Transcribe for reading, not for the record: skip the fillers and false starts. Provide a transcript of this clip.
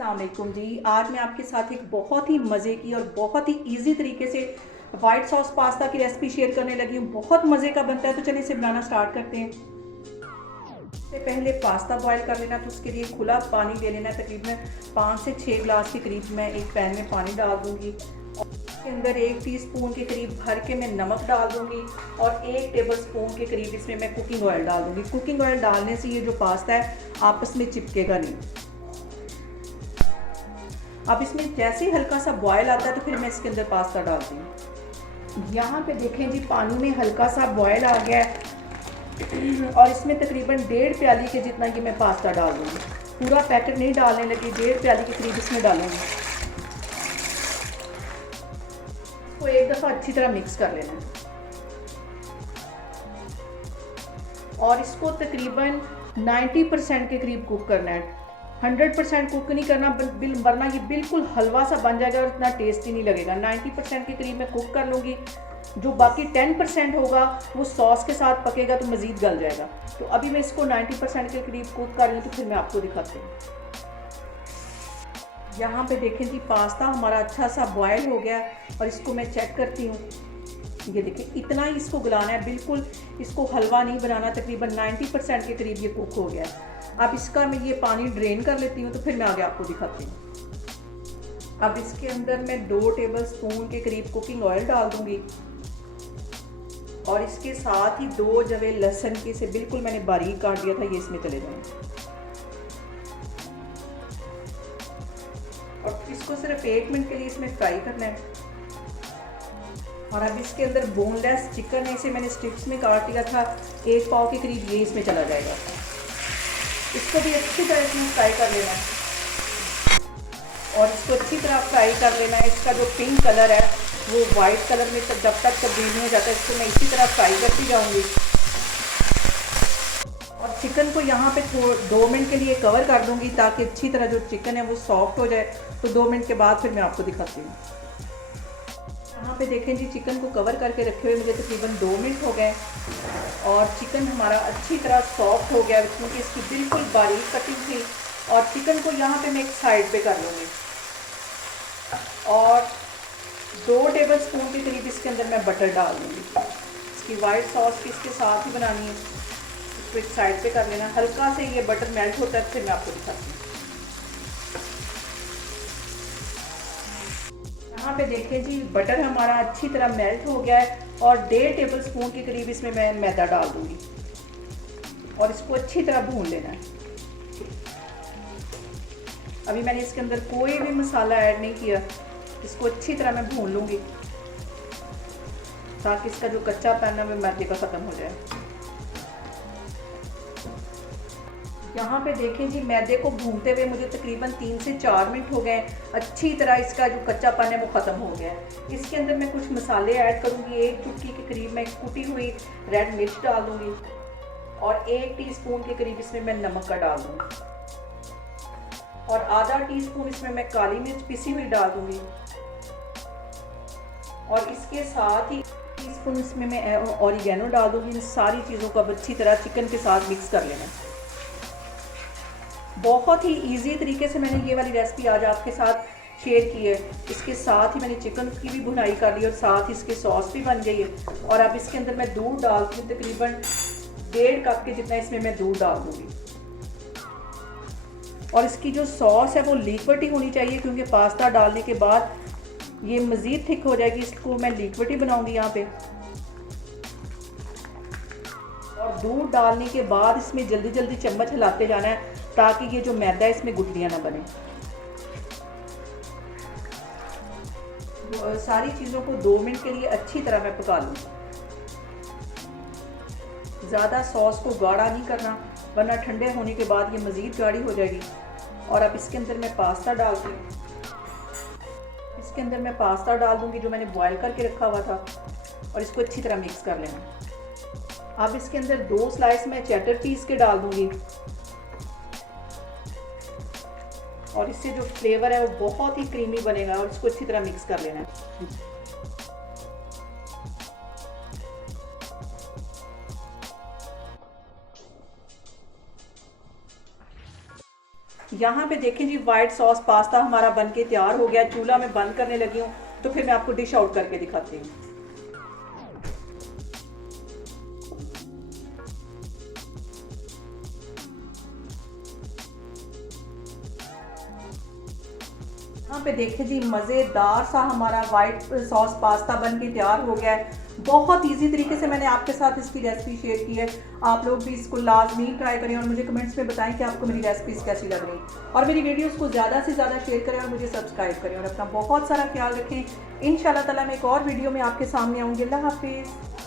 अस्सलामुअलैकुम जी। आज मैं आपके साथ एक बहुत ही मज़े की और बहुत ही इजी तरीके से वाइट सॉस पास्ता की रेसिपी शेयर करने लगी हूँ। बहुत मज़े का बनता है, तो चलिए इसे बनाना स्टार्ट करते हैं। सबसे पहले पास्ता बॉईल कर लेना, तो उसके लिए खुला पानी ले लेना। तकरीबन 5 से 6 गिलास के करीब मैं एक पैन में पानी डाल दूँगी और इसके अंदर 1 टीस्पून के करीब भर के मैं नमक डाल दूँगी और 1 टेबलस्पून के करीब इसमें मैं कुकिंग ऑयल डाल दूँगी। कुकिंग ऑयल डालने से ये जो पास्ता है आपस में चिपकेगा नहीं। अब इसमें जैसे ही हल्का सा बॉयल आता है तो फिर मैं इसके अंदर पास्ता डालती हूँ। यहाँ पे देखें जी, पानी में हल्का सा बॉयल आ गया है और इसमें तकरीबन 1.5 प्याली के जितना कि मैं पास्ता डाल दूँगी। पूरा पैकेट नहीं डालने लगी, 1.5 प्याली के करीब इसमें डालूँगी। इसको एक दफ़ा अच्छी तरह मिक्स कर लेना है और इसको तकरीबन 90% के करीब कुक करना है। 100% कुक नहीं करना, वरना ये बिल्कुल हलवा सा बन जाएगा और इतना टेस्टी नहीं लगेगा। 90% के करीब मैं कुक कर लूँगी। जो बाकी 10% होगा वो सॉस के साथ पकेगा तो मज़ीद गल जाएगा। तो अभी मैं इसको 90% के करीब कुक कर लूँ, तो फिर मैं आपको दिखाती हूँ। यहाँ पे देखें जी, पास्ता हमारा अच्छा सा बॉयल हो गया और इसको मैं चेक करती हूँ। ये देखिए, इतना ही इसको गलाना है, बिल्कुल इसको हलवा नहीं बनाना। तकरीबन 90% के करीब ये कुक हो गया है। अब इसका मैं ये पानी ड्रेन कर लेती हूँ, तो फिर मैं आगे आपको दिखाती हूँ। अब इसके अंदर मैं 2 टेबलस्पून के करीब कुकिंग ऑयल डाल दूँगी और इसके साथ ही 2 जवे लहसुन की से बिल्कुल मैंने बारीक काट दिया था, ये इसमें चले जाएंगे और इसको सिर्फ 1 मिनट के लिए इसमें फ्राई करना है। और अब इसके अंदर बोनलेस चिकन है, इसे मैंने स्ट्रिप्स में काट दिया था, 1 पाव के करीब, ये इसमें चला जाएगा। इसको भी अच्छी तरह इसमें फ्राई कर लेना है और इसको अच्छी तरह फ्राई कर लेना है। इसका जो पिंक कलर है वो वाइट कलर में जब तक तब्दील नहीं हो जाता, इसको मैं इसी तरह फ्राई करती जाऊंगी। और चिकन को यहाँ पे 2 मिनट के लिए कवर कर दूंगी ताकि अच्छी तरह जो चिकन है वो सॉफ्ट हो जाए। तो 2 मिनट के बाद फिर मैं आपको दिखाती हूँ। यहाँ पे देखें जी, चिकन को कवर करके रखे हुए मुझे तकरीबन 2 मिनट हो गए और चिकन हमारा अच्छी तरह सॉफ्ट हो गया, क्योंकि इसकी बिल्कुल बारीक कटिंग थी। और चिकन को यहाँ पे मैं एक साइड पे कर लूँगी और 2 टेबलस्पून के करीब इसके अंदर मैं बटर डाल दूँगी। इसकी वाइट सॉस भी इसके साथ ही बनानी है। इसको एक साइड पे कर लेना। हल्का से ये बटर मेल्ट होता है, फिर मैं आपको दिखाती हूँ। यहाँ पे देखें जी, बटर हमारा अच्छी तरह मेल्ट हो गया है और 1.5 टेबलस्पून के करीब इसमें मैं मैदा डाल दूँगी और इसको अच्छी तरह भून लेना है। अभी मैंने इसके अंदर कोई भी मसाला ऐड नहीं किया। इसको अच्छी तरह मैं भून लूँगी ताकि इसका जो कच्चापन है वो मैदे का ख़त्म हो जाए। यहाँ पे देखें जी, मैदे को भूनते हुए मुझे तकरीबन 3 से 4 मिनट हो गए। अच्छी तरह इसका जो कच्चापन है वो ख़त्म हो गया है। इसके अंदर मैं कुछ मसाले ऐड करूँगी। 1 चुटकी के करीब मैं कुटी हुई रेड मिर्च डाल दूँगी और 1 टीस्पून के करीब इसमें मैं नमक का डाल दूँगी और आधा टीस्पून इसमें मैं काली मिर्च पिसी हुई डाल दूँगी और इसके साथ ही टीस्पून इसमें मैं ऑरिगेनो डाल दूँगी। इन सारी चीज़ों को अब अच्छी तरह चिकन के साथ मिक्स कर लेना है। बहुत ही इजी तरीके से मैंने ये वाली रेसिपी आज आपके साथ शेयर की है। इसके साथ ही मैंने चिकन की भी भुनाई कर ली और साथ ही इसकी सॉस भी बन गई है। और अब इसके अंदर मैं दूध डालती हूँ, तकरीबन 1.5 कप के जितना इसमें मैं दूध डाल दूँगी। और इसकी जो सॉस है वो लिक्विड ही होनी चाहिए, क्योंकि पास्ता डालने के बाद ये मज़ीद थिक हो जाएगी। इसको मैं लिक्विड ही बनाऊँगी यहाँ पे। और दूध डालने के बाद इसमें जल्दी जल्दी चम्मच हिलाते जाना है ताकि ये जो मैदा है इसमें गुठलियाँ ना बने। सारी चीज़ों को 2 मिनट के लिए अच्छी तरह मैं पका लूँ। ज़्यादा सॉस को गाढ़ा नहीं करना, वरना ठंडे होने के बाद ये मज़ीद गाढ़ी हो जाएगी। और अब इसके अंदर मैं पास्ता डालती हूँ। इसके अंदर मैं पास्ता डाल दूँगी जो मैंने बॉयल करके रखा हुआ था और इसको अच्छी तरह मिक्स कर लेना। अब इसके अंदर 2 स्लाइस मैं चेडर चीज़ के डाल दूँगी और इससे जो फ्लेवर है वो बहुत ही क्रीमी बनेगा और इसको अच्छी तरह मिक्स कर लेना है। यहाँ पे देखें जी, वाइट सॉस पास्ता हमारा बनके तैयार हो गया। चूल्हा मैं बंद करने लगी हूँ, तो फिर मैं आपको डिश आउट करके दिखाती हूँ। यहाँ पे देखिए जी, मज़ेदार सा हमारा वाइट सॉस पास्ता बन के तैयार हो गया है। बहुत इजी तरीके से मैंने आपके साथ इसकी रेसिपी शेयर की है। आप लोग भी इसको लाजमी ट्राई करें और मुझे कमेंट्स में बताएं कि आपको मेरी रेसिपीज़ कैसी लग रही, और मेरी वीडियोस को ज़्यादा से ज़्यादा शेयर करें और मुझे सब्सक्राइब करें और अपना बहुत सारा ख्याल रखें। इंशाल्लाह ताला मैं एक और वीडियो में आपके सामने आऊँगी। अल्लाह हाफिज़।